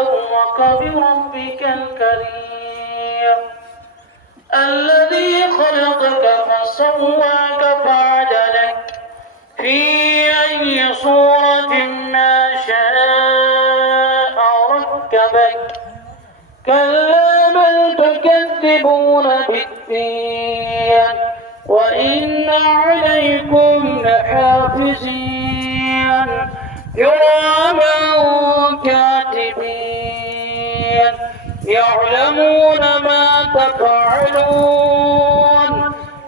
غرك بربك الكريم الذي خلقك فسواك فعدلك في أي صورة ما شاء ركبك كلا بل تكذبون بالدين وإن عليكم لحافظين كراما كاتبين يعلمون ما تفعلون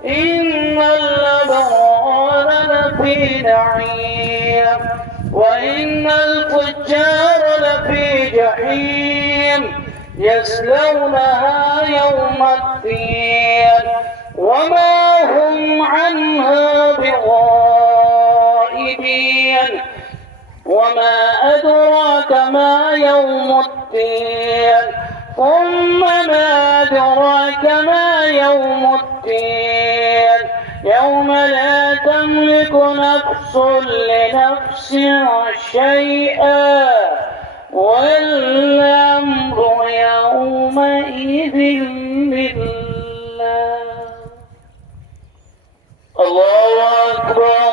إن الأبرار لفي نعيم وإن الفجار لفي جحيم يصلونها يوم الدين وما هم عنها بغائبين وما أدراك ما يوم الدين ثم ما أدراك ما يوم الدين يوم لا تملك نفس لنفس شيئا والأمر يومئذ لله. الله أكبر.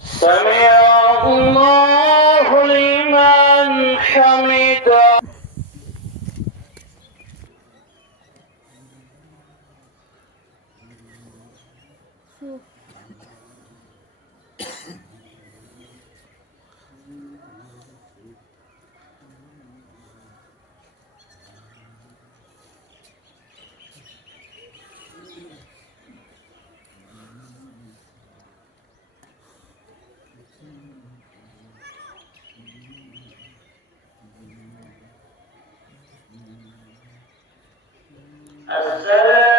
سمع الله لمن حمده. السلام